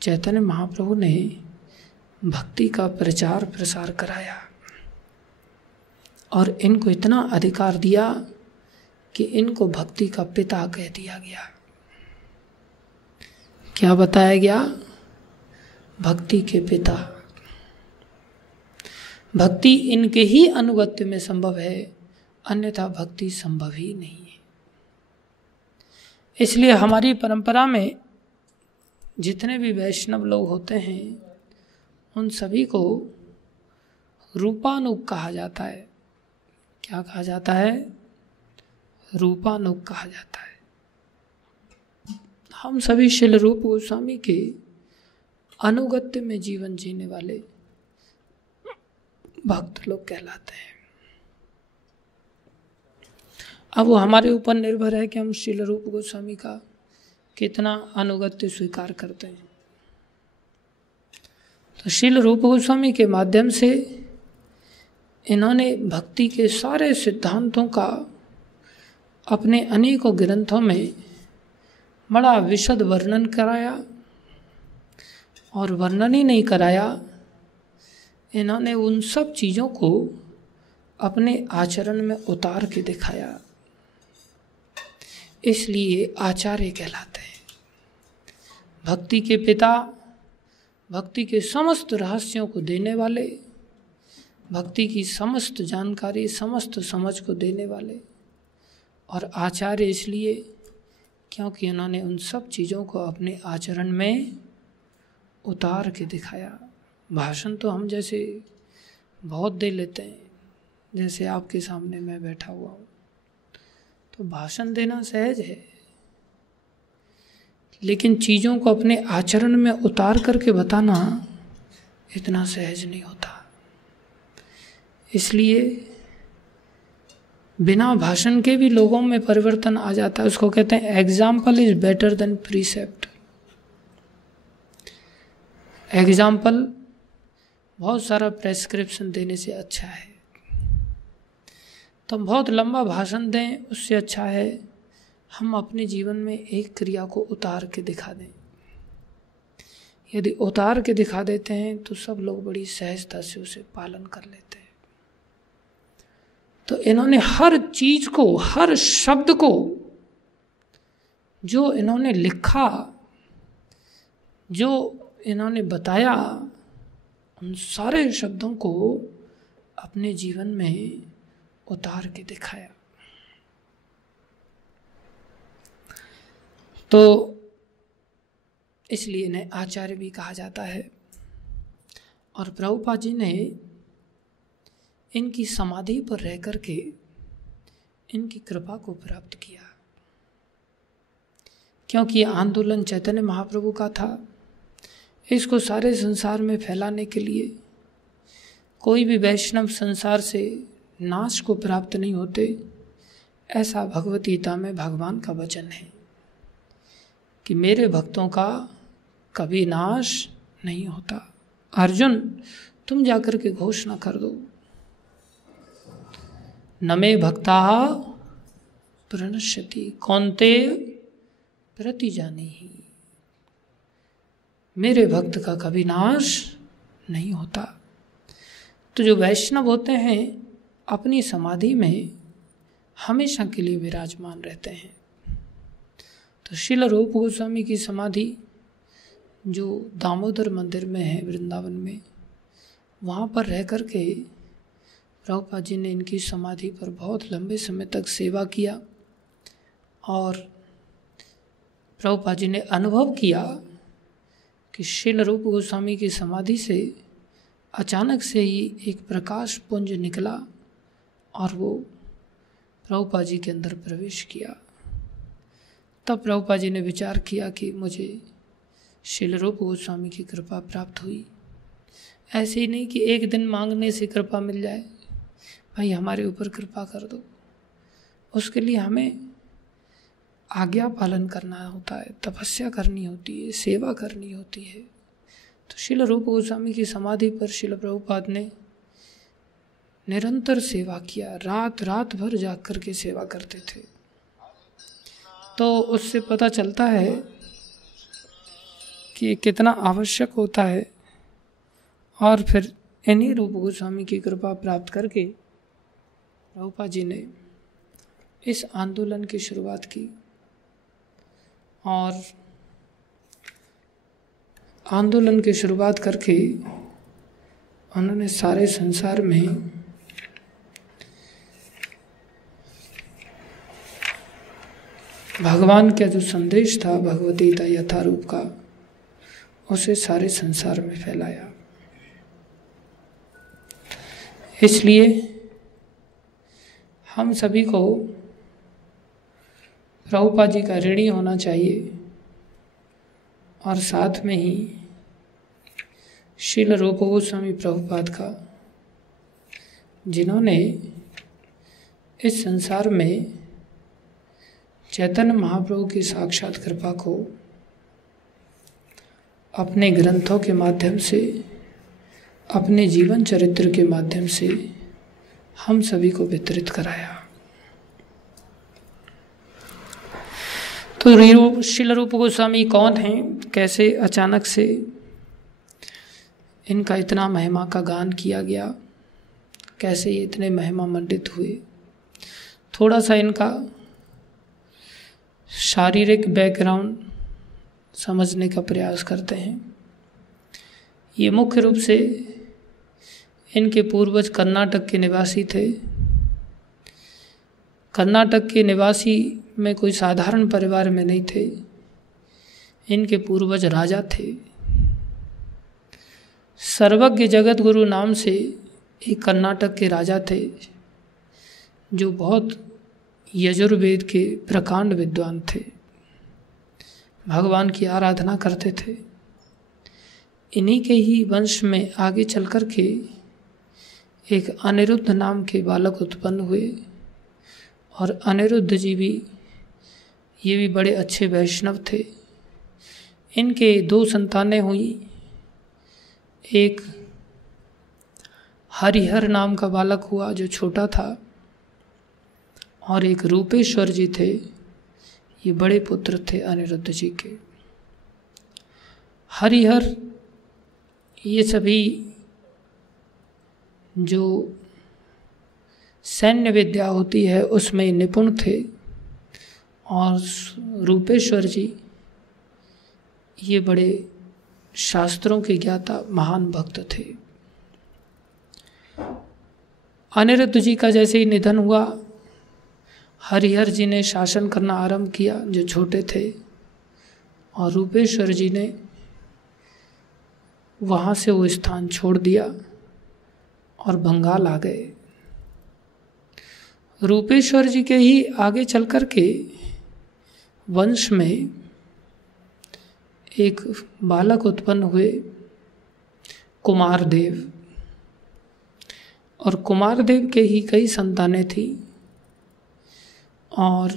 चैतन्य महाप्रभु ने भक्ति का प्रचार प्रसार कराया और इनको इतना अधिकार दिया कि इनको भक्ति का पिता कह दिया गया। क्या बताया गया? भक्ति के पिता। भक्ति इनके ही अनुगत्य में संभव है, अन्यथा भक्ति संभव ही नहीं है। इसलिए हमारी परंपरा में जितने भी वैष्णव लोग होते हैं उन सभी को रूपानुग कहा जाता है। क्या कहा जाता है? रूपानुग कहा जाता है। हम सभी श्रील रूप गोस्वामी के अनुगत्य में जीवन जीने वाले भक्त लोग कहलाते हैं। अब वो हमारे ऊपर निर्भर है कि हम श्रील रूप गोस्वामी का कितना अनुगत्य स्वीकार करते हैं। तो श्रील रूप गोस्वामी के माध्यम से इन्होंने भक्ति के सारे सिद्धांतों का अपने अनेकों ग्रंथों में बड़ा विशद वर्णन कराया, और वर्णन ही नहीं कराया, इन्होंने उन सब चीज़ों को अपने आचरण में उतार के दिखाया। इसलिए आचार्य कहलाते हैं। भक्ति के पिता, भक्ति के समस्त रहस्यों को देने वाले, भक्ति की समस्त जानकारी, समस्त समझ को देने वाले, और आचार्य इसलिए क्योंकि उन्होंने उन सब चीज़ों को अपने आचरण में उतार के दिखाया। भाषण तो हम जैसे बहुत दे लेते हैं, जैसे आपके सामने मैं बैठा हुआ हूँ, तो भाषण देना सहज है, लेकिन चीज़ों को अपने आचरण में उतार करके बताना इतना सहज नहीं होता। इसलिए बिना भाषण के भी लोगों में परिवर्तन आ जाता है। उसको कहते हैं example is better than precept. Example बहुत सारा प्रेस्क्रिप्शन देने से अच्छा है। तो हम बहुत लंबा भाषण दें, उससे अच्छा है हम अपने जीवन में एक क्रिया को उतार के दिखा दें। यदि उतार के दिखा देते हैं तो सब लोग बड़ी सहजता से उसे पालन कर लेते हैं। तो इन्होंने हर चीज को, हर शब्द को जो इन्होंने लिखा, जो इन्होंने बताया, उन सारे शब्दों को अपने जीवन में उतार के दिखाया। तो इसलिए इन्हें आचार्य भी कहा जाता है। और प्रभुपाद जी ने इनकी समाधि पर रह करके इनकी कृपा को प्राप्त किया, क्योंकि आंदोलन चैतन्य महाप्रभु का था। इसको सारे संसार में फैलाने के लिए कोई भी वैष्णव संसार से नाश को प्राप्त नहीं होते, ऐसा भगवत गीता में भगवान का वचन है कि मेरे भक्तों का कभी नाश नहीं होता। अर्जुन, तुम जाकर के घोषणा कर दो, न मे भक्ता प्रणश्यति कौन्तेय प्रतिजानीहि। मेरे भक्त का कभी नाश नहीं होता। तो जो वैष्णव होते हैं अपनी समाधि में हमेशा के लिए विराजमान रहते हैं। तो श्रील रूप गोस्वामी की समाधि जो दामोदर मंदिर में है वृंदावन में, वहाँ पर रह कर के प्रभुपाद जी ने इनकी समाधि पर बहुत लंबे समय तक सेवा किया और प्रभुपाद जी ने अनुभव किया कि श्रील रूप गोस्वामी की समाधि से अचानक से ही एक प्रकाश पुंज निकला और वो प्रभुपाद जी के अंदर प्रवेश किया। तब प्रभुपाद जी ने विचार किया कि मुझे श्रील रूप गोस्वामी की कृपा प्राप्त हुई। ऐसे ही नहीं कि एक दिन मांगने से कृपा मिल जाए, भाई हमारे ऊपर कृपा कर दो। उसके लिए हमें आज्ञा पालन करना होता है, तपस्या करनी होती है, सेवा करनी होती है। तो श्रील रूप गोस्वामी की समाधि पर श्रील प्रभुपाद ने निरंतर सेवा किया, रात रात भर जाग कर के सेवा करते थे। तो उससे पता चलता है कि कितना आवश्यक होता है। और फिर इन्हीं रूप गोस्वामी की कृपा प्राप्त करके प्रभुपाद जी ने इस आंदोलन की शुरुआत की और आंदोलन की शुरुआत करके उन्होंने सारे संसार में भगवान का जो संदेश था भगवद्गीता यथारूप का, उसे सारे संसार में फैलाया। इसलिए हम सभी को प्रभुपाद जी का ऋणी होना चाहिए और साथ में ही श्रील रूप गोस्वामी प्रभुपाद का, जिन्होंने इस संसार में चैतन्य महाप्रभु की साक्षात कृपा को अपने ग्रंथों के माध्यम से, अपने जीवन चरित्र के माध्यम से हम सभी को वितरित कराया। तो श्रील रूप गोस्वामी कौन हैं, कैसे अचानक से इनका इतना महिमा का गान किया गया, कैसे ये इतने महिमा मंडित हुए, थोड़ा सा इनका शारीरिक बैकग्राउंड समझने का प्रयास करते हैं। ये मुख्य रूप से इनके पूर्वज कर्नाटक के निवासी थे। कर्नाटक के निवासी में कोई साधारण परिवार में नहीं थे, इनके पूर्वज राजा थे। सर्वज्ञ जगत गुरु नाम से एक कर्नाटक के राजा थे जो बहुत यजुर्वेद के प्रकांड विद्वान थे, भगवान की आराधना करते थे। इन्हीं के ही वंश में आगे चल कर के एक अनिरुद्ध नाम के बालक उत्पन्न हुए और अनिरुद्ध जी भी, ये भी बड़े अच्छे वैष्णव थे। इनके 2 संतानें हुई, एक हरिहर नाम का बालक हुआ जो छोटा था और एक रूपेश्वर जी थे, ये बड़े पुत्र थे अनिरुद्ध जी के। हरिहर ये सभी जो सैन्य विद्या होती है उसमें निपुण थे और रूपेश्वर जी ये बड़े शास्त्रों के ज्ञाता महान भक्त थे। अनिरुद्ध जी का जैसे ही निधन हुआ, हरिहर जी ने शासन करना आरंभ किया जो छोटे थे, और रूपेश्वर जी ने वहाँ से वो स्थान छोड़ दिया और बंगाल आ गए। रूपेश्वर जी के ही आगे चल कर के वंश में एक बालक उत्पन्न हुए कुमारदेव, और कुमारदेव के ही कई संतानें थी और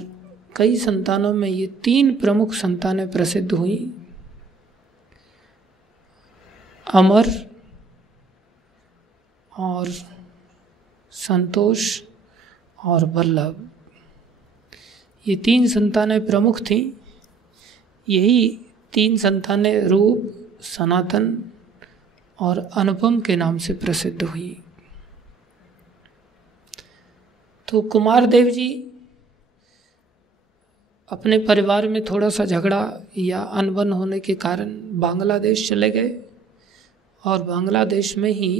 कई संतानों में ये 3 प्रमुख संतानें प्रसिद्ध हुई, अमर और संतोष और वल्लभ। ये 3 संतानें प्रमुख थीं। यही 3 संतानें रूप, सनातन और अनुपम के नाम से प्रसिद्ध हुई। तो कुमारदेव जी अपने परिवार में थोड़ा सा झगड़ा या अनबन होने के कारण बांग्लादेश चले गए और बांग्लादेश में ही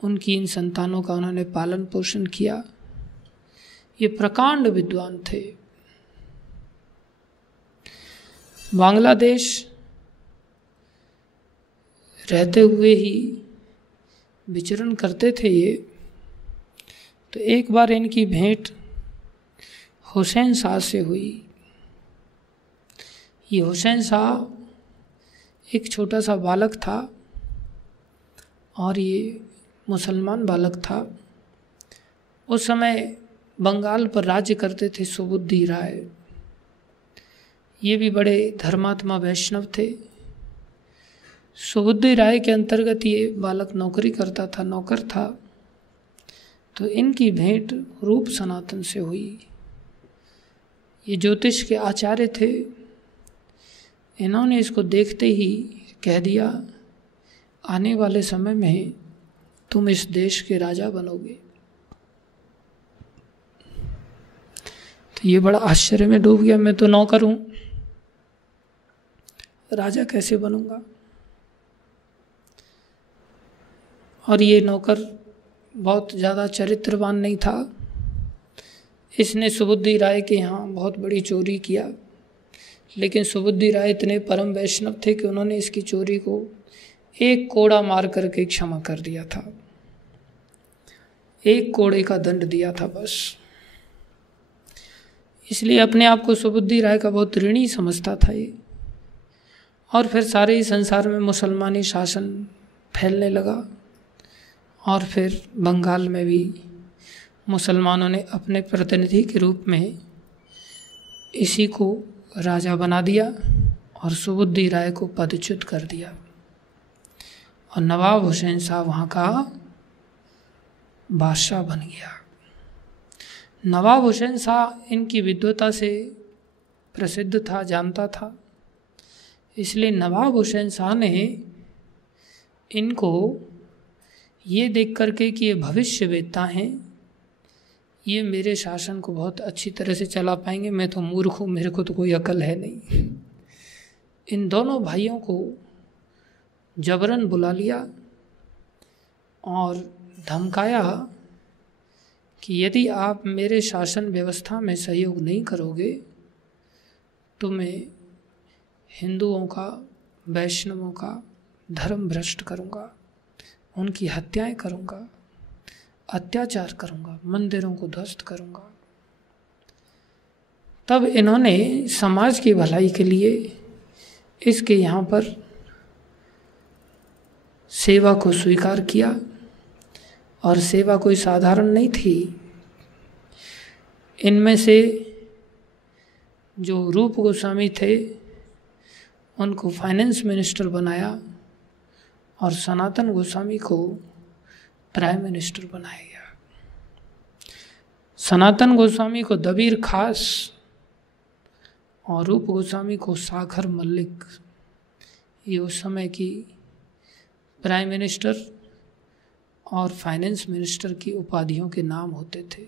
उनकी इन संतानों का उन्होंने पालन पोषण किया। ये प्रकांड विद्वान थे। बांग्लादेश रहते हुए ही विचरण करते थे ये। तो एक बार इनकी भेंट हुसैन शाह से हुई। ये हुसैन शाह एक छोटा सा बालक था और ये मुसलमान बालक था। उस समय बंगाल पर राज्य करते थे सुबुद्धि राय। ये भी बड़े धर्मात्मा वैष्णव थे। सुबुद्धि राय के अंतर्गत ये बालक नौकरी करता था, नौकर था। तो इनकी भेंट रूप सनातन से हुई। ये ज्योतिष के आचार्य थे। इन्होंने इसको देखते ही कह दिया, आने वाले समय में तुम इस देश के राजा बनोगे। तो ये बड़ा आश्चर्य में डूब गया, मैं तो नौकर हूं, राजा कैसे बनूंगा। और ये नौकर बहुत ज़्यादा चरित्रवान नहीं था। इसने सुबुद्धि राय के यहाँ बहुत बड़ी चोरी किया, लेकिन सुबुद्धि राय इतने परम वैष्णव थे कि उन्होंने इसकी चोरी को एक कोड़ा मार करके क्षमा कर दिया था। एक कोड़े का दंड दिया था बस। इसलिए अपने आप को सुबुद्धि राय का बहुत ऋणी समझता था ये। और फिर सारे ही संसार में मुसलमानी शासन फैलने लगा और फिर बंगाल में भी मुसलमानों ने अपने प्रतिनिधि के रूप में इसी को राजा बना दिया और सुबुद्धि राय को पदच्युत कर दिया। और नवाब हुसैन शाह वहाँ का बादशाह बन गया। नवाब हुसैन शाह इनकी विद्वता से प्रसिद्ध था, जानता था। इसलिए नवाब हुसैन शाह ने इनको ये देख करके कि ये भविष्यवेत्ता हैं, ये मेरे शासन को बहुत अच्छी तरह से चला पाएंगे, मैं तो मूर्ख हूँ, मेरे को तो कोई अकल है नहीं। इन दोनों भाइयों को जबरन बुला लिया और धमकाया कि यदि आप मेरे शासन व्यवस्था में सहयोग नहीं करोगे तो मैं हिंदुओं का, वैष्णवों का धर्म भ्रष्ट करूँगा, उनकी हत्याएं करूँगा, अत्याचार करूँगा, मंदिरों को ध्वस्त करूँगा। तब इन्होंने समाज की भलाई के लिए इसके यहाँ पर सेवा को स्वीकार किया। और सेवा कोई साधारण नहीं थी। इनमें से जो रूप गोस्वामी थे उनको फाइनेंस मिनिस्टर बनाया और सनातन गोस्वामी को प्राइम मिनिस्टर बनाया गया। सनातन गोस्वामी को दबीर खास और रूप गोस्वामी को साखर मल्लिक, ये उस समय की प्राइम मिनिस्टर और फाइनेंस मिनिस्टर की उपाधियों के नाम होते थे।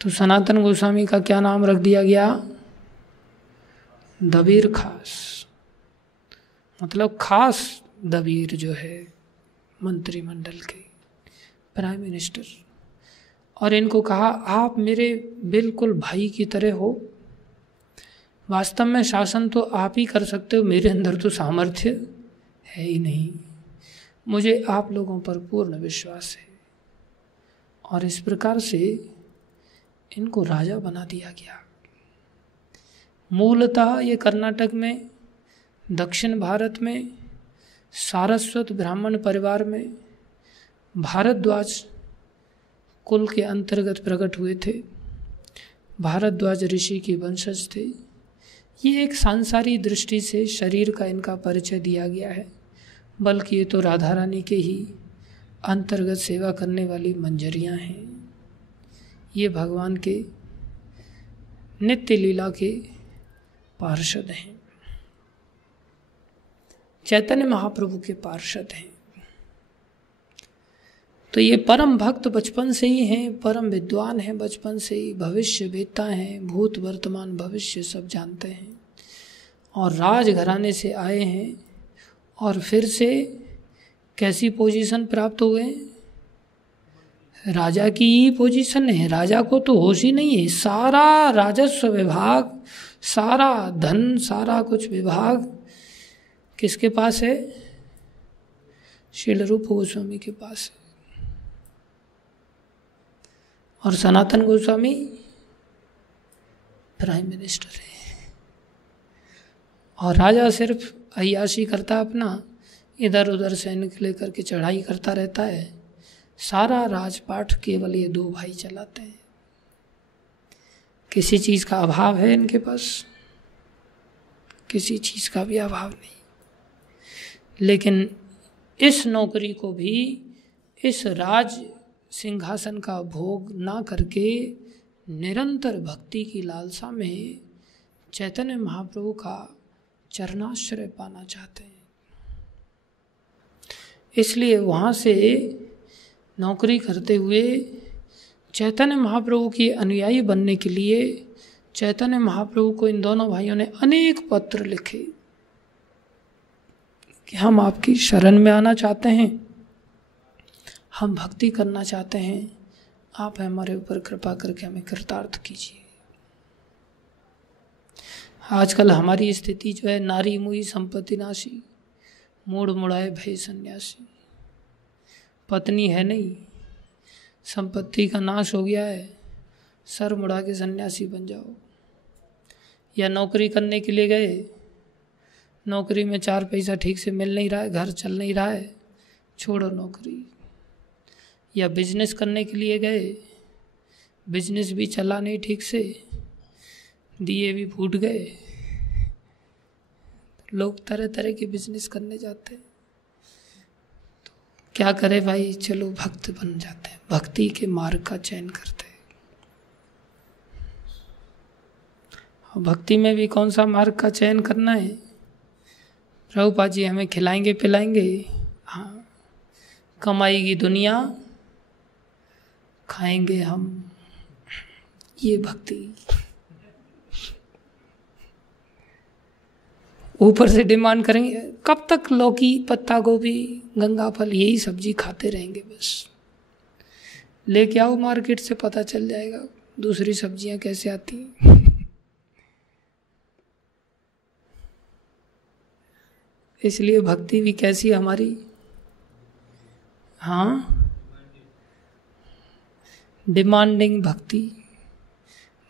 तो सनातन गोस्वामी का क्या नाम रख दिया गया? दबीर खास, मतलब खास दबीर जो है मंत्रिमंडल के, प्राइम मिनिस्टर। और इनको कहा आप मेरे बिल्कुल भाई की तरह हो, वास्तव में शासन तो आप ही कर सकते हो, मेरे अंदर तो सामर्थ्य है ही नहीं, मुझे आप लोगों पर पूर्ण विश्वास है। और इस प्रकार से इनको राजा बना दिया गया। मूलतः ये कर्नाटक में, दक्षिण भारत में, सारस्वत ब्राह्मण परिवार में भारद्वाज कुल के अंतर्गत प्रकट हुए थे। भारद्वाज ऋषि के वंशज थे। ये एक सांसारिक दृष्टि से शरीर का इनका परिचय दिया गया है, बल्कि ये तो राधा रानी के ही अंतर्गत सेवा करने वाली मंजरियाँ हैं। ये भगवान के नित्य लीला के पार्षद हैं। चैतन्य महाप्रभु के पार्षद हैं। तो ये परम भक्त बचपन से ही हैं, परम विद्वान हैं, बचपन से ही भविष्य वेत्ता हैं, भूत वर्तमान भविष्य सब जानते हैं, और राजघराने से आए हैं, और फिर से कैसी पोजीशन प्राप्त हुए? राजा की ही पोजीशन है। राजा को तो होश ही नहीं है, सारा राजस्व विभाग, सारा धन, सारा कुछ विभाग किसके पास है? श्रील रूप गोस्वामी के पास है। और सनातन गोस्वामी प्राइम मिनिस्टर है, और राजा सिर्फ अय्याशी करता, अपना इधर उधर सैनिक लेकर के चढ़ाई करता रहता है। सारा राजपाट केवल ये दो भाई चलाते हैं। किसी चीज़ का अभाव है इनके पास? किसी चीज़ का भी अभाव नहीं। लेकिन इस नौकरी को भी, इस राज सिंहासन का भोग ना करके निरंतर भक्ति की लालसा में चैतन्य महाप्रभु का चरणाश्रय पाना चाहते हैं। इसलिए वहाँ से नौकरी करते हुए चैतन्य महाप्रभु की अनुयायी बनने के लिए चैतन्य महाप्रभु को इन दोनों भाइयों ने अनेक पत्र लिखे कि हम आपकी शरण में आना चाहते हैं, हम भक्ति करना चाहते हैं, आप हमारे ऊपर कृपा करके हमें कृतार्थ कीजिए। आजकल हमारी स्थिति जो है, नारी मुई संपत्ति नाशी, मूड मुड़ाए भय सन्यासी। पत्नी है नहीं, संपत्ति का नाश हो गया है, सर मुड़ा के सन्यासी बन जाओ। या नौकरी करने के लिए गए, नौकरी में 4 पैसा ठीक से मिल नहीं रहा है, घर चल नहीं रहा है, छोड़ो नौकरी। या बिजनेस करने के लिए गए, बिजनेस भी चला नहीं ठीक से, दिए भी फूट गए। लोग तरह तरह के बिजनेस करने जाते हैं। तो क्या करे भाई, चलो भक्त बन जाते हैं, भक्ति के मार्ग का चयन करते हैं। और भक्ति में भी कौन सा मार्ग का चयन करना है? प्रभुपाद जी हमें खिलाएंगे पिलाएंगे, हाँ, कमाएगी दुनिया, खाएंगे हम, ये भक्ति। ऊपर से डिमांड करेंगे, कब तक लौकी, पत्ता गोभी, गंगा फल, यही सब्जी खाते रहेंगे, बस लेके आओ मार्केट से, पता चल जाएगा दूसरी सब्जियां कैसे आती हैं। इसलिए भक्ति भी कैसी हमारी, हाँ, डिमांडिंग भक्ति।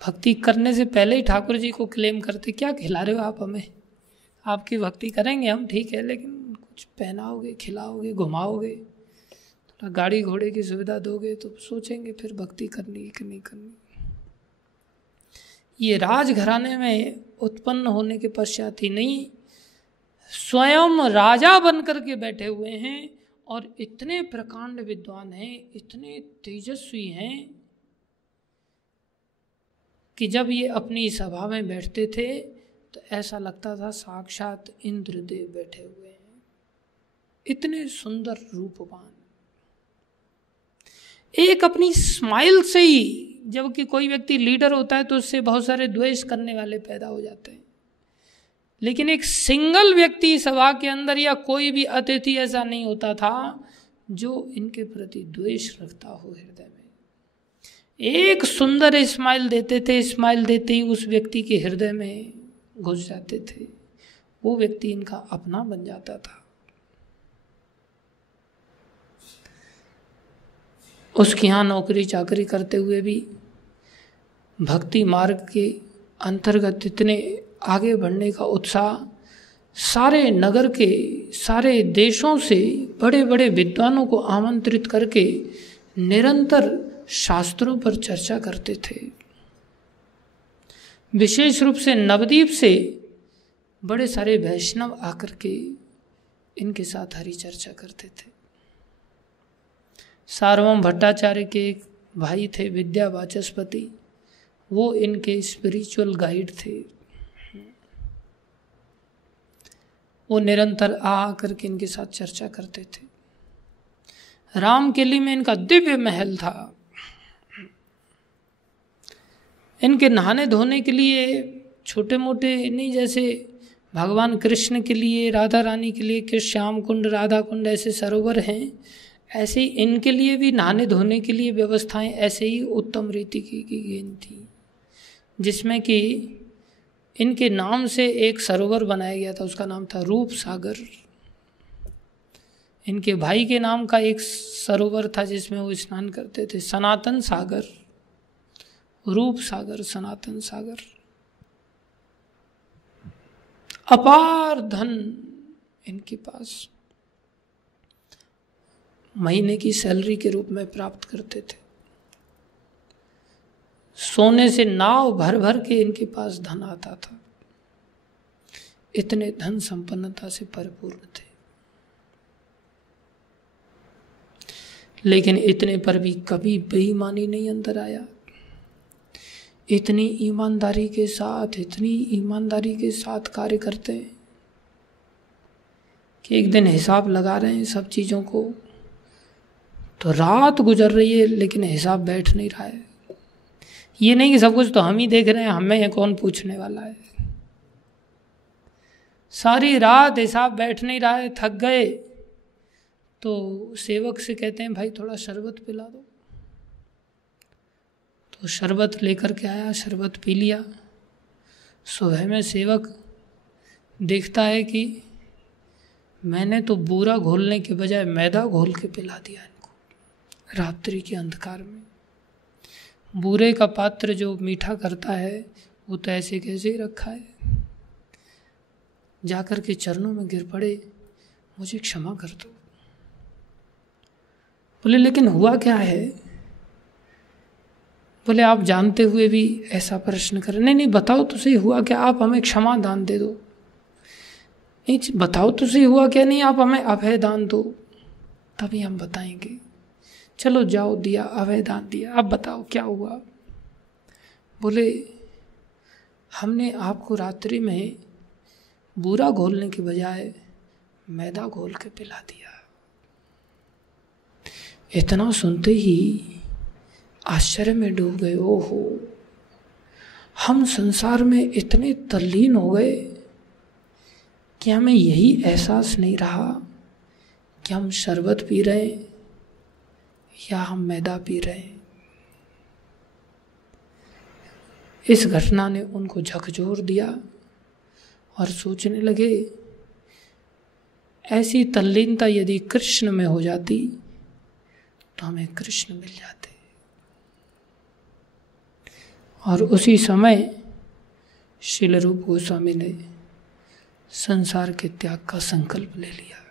भक्ति करने से पहले ही ठाकुर जी को क्लेम करते, क्या खिला रहे हो आप हमें, आपकी भक्ति करेंगे हम, ठीक है, लेकिन कुछ पहनाओगे, खिलाओगे, घुमाओगे, थोड़ा गाड़ी घोड़े की सुविधा दोगे तो सोचेंगे फिर भक्ति करनी है कि नहीं करनी। ये राजघराने में उत्पन्न होने के पश्चात ही नहीं, स्वयं राजा बनकर के बैठे हुए हैं, और इतने प्रकांड विद्वान हैं, इतने तेजस्वी हैं कि जब ये अपनी सभा में बैठते थे तो ऐसा लगता था साक्षात इंद्रदेव बैठे हुए हैं। इतने सुंदर रूपवान, एक अपनी स्माइल से ही, जबकि कोई व्यक्ति लीडर होता है तो उससे बहुत सारे द्वेष करने वाले पैदा हो जाते हैं, लेकिन एक सिंगल व्यक्ति सभा के अंदर या कोई भी अतिथि ऐसा नहीं होता था जो इनके प्रति द्वेष रखता हो हृदय में। एक सुंदर स्माइल देते थे, स्माइल देते ही उस व्यक्ति के हृदय में घुस जाते थे, वो व्यक्ति इनका अपना बन जाता था। उसके यहाँ नौकरी चाकरी करते हुए भी भक्ति मार्ग के अंतर्गत इतने आगे बढ़ने का उत्साह, सारे नगर के, सारे देशों से बड़े बड़े विद्वानों को आमंत्रित करके निरंतर शास्त्रों पर चर्चा करते थे। विशेष रूप से नवद्वीप से बड़े सारे वैष्णव आकर के इनके साथ हरि चर्चा करते थे। सार्वभौम भट्टाचार्य के एक भाई थे विद्या वाचस्पति, वो इनके स्पिरिचुअल गाइड थे। वो निरंतर आ करके इनके साथ चर्चा करते थे। रामकेली में इनका दिव्य महल था। इनके नहाने धोने के लिए छोटे मोटे नहीं, जैसे भगवान कृष्ण के लिए, राधा रानी के लिए कि श्याम कुंड, राधा कुंड ऐसे सरोवर हैं, ऐसे ही इनके लिए भी नहाने धोने के लिए व्यवस्थाएं ऐसे ही उत्तम रीति की गई थी, जिसमें कि इनके नाम से एक सरोवर बनाया गया था, उसका नाम था रूप सागर। इनके भाई के नाम का एक सरोवर था जिसमें वो स्नान करते थे, सनातन सागर, रूप सागर, सनातन सागर। अपार धन इनके पास महीने की सैलरी के रूप में प्राप्त करते थे। सोने से नाव भर भर के इनके पास धन आता था। इतने धन संपन्नता से परिपूर्ण थे। लेकिन इतने पर भी कभी बेईमानी नहीं अंदर आया। इतनी ईमानदारी के साथ कार्य करते हैं कि एक दिन हिसाब लगा रहे हैं सब चीज़ों को, तो रात गुजर रही है लेकिन हिसाब बैठ नहीं रहा है। ये नहीं कि सब कुछ तो हम ही देख रहे हैं, हमें कौन पूछने वाला है। सारी रात हिसाब बैठ नहीं रहा है, थक गए तो सेवक से कहते हैं भाई थोड़ा शरबत पिला दो। तो शरबत लेकर के आया, शरबत पी लिया। सुबह में सेवक देखता है कि मैंने तो बूरा घोलने के बजाय मैदा घोल के पिला दिया इनको रात्रि के अंधकार में। बूरे का पात्र जो मीठा करता है वो तो ऐसे कैसे ही रखा है। जाकर के चरणों में गिर पड़े, मुझे क्षमा कर दो। बोले लेकिन हुआ क्या है? बोले आप जानते हुए भी ऐसा प्रश्न करें। नहीं बताओ तो सही हुआ क्या, आप हमें क्षमा दान दे दो। नहीं बताओ तो सही हुआ क्या, नहीं आप हमें अभय दान दो, तभी हम बताएंगे। चलो जाओ, दिया, अभय दान दिया, अब बताओ क्या हुआ। बोले हमने आपको रात्रि में बूरा घोलने के बजाय मैदा घोल के पिला दिया। इतना सुनते ही आश्चर्य में डूब गए। ओहो, हम संसार में इतने तल्लीन हो गए कि हमें यही एहसास नहीं रहा कि हम शरबत पी रहे हैं या हम मैदा पी रहे हैं। इस घटना ने उनको झकझोर दिया और सोचने लगे ऐसी तल्लीनता यदि कृष्ण में हो जाती तो हमें कृष्ण मिल जाते। और उसी समय श्रील रूप गोस्वामी ने संसार के त्याग का संकल्प ले लिया।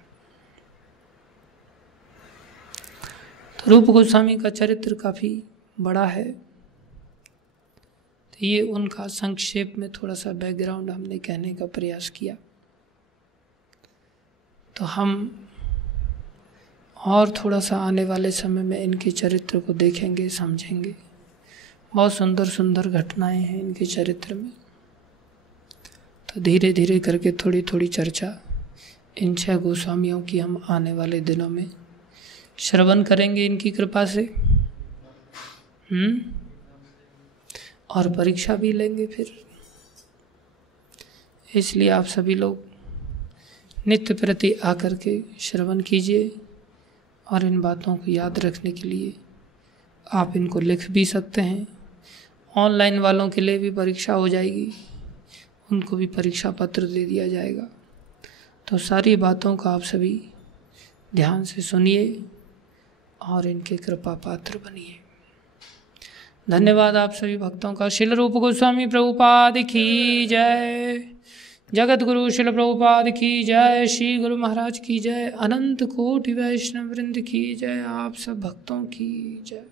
तो रूप गोस्वामी का चरित्र काफ़ी बड़ा है, तो ये उनका संक्षेप में थोड़ा सा बैकग्राउंड हमने कहने का प्रयास किया। तो हम और थोड़ा सा आने वाले समय में इनके चरित्र को देखेंगे, समझेंगे। बहुत सुंदर सुंदर घटनाएं हैं इनके चरित्र में। तो धीरे धीरे करके थोड़ी थोड़ी चर्चा इन 6 गोस्वामियों की हम आने वाले दिनों में श्रवण करेंगे इनकी कृपा से। और परीक्षा भी लेंगे फिर। इसलिए आप सभी लोग नित्य प्रति आकर के श्रवण कीजिए और इन बातों को याद रखने के लिए आप इनको लिख भी सकते हैं। ऑनलाइन वालों के लिए भी परीक्षा हो जाएगी, उनको भी परीक्षा पत्र दे दिया जाएगा। तो सारी बातों का आप सभी ध्यान से सुनिए और इनके कृपा पात्र बनिए। धन्यवाद आप सभी भक्तों का। श्रील रूप गोस्वामी प्रभुपाद की जय। जगत गुरु श्रील प्रभुपाद की जय। श्री गुरु महाराज की जय। अनंत कोटि वैष्णव वृंद की जय। आप सब भक्तों की जय।